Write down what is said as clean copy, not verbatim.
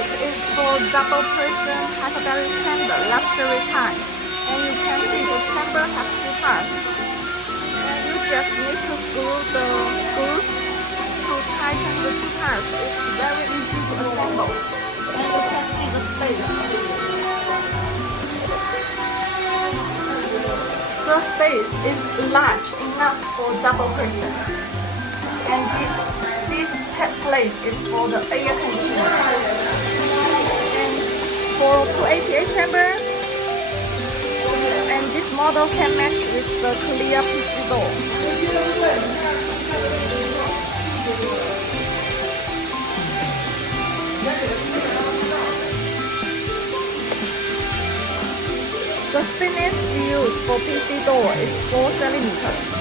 this is for double person hyperbaric chamber luxury kind, and you can see the chamber has two parts, and you just need to screw the screws to tighten the two parts. It's very easy to assemble, and you can see the space. The space is large enough for double person, and this place is for the air conditioner. And for 288 chamber, and this model can match with the clear PC door. The thickness used for PC door is 4 cm.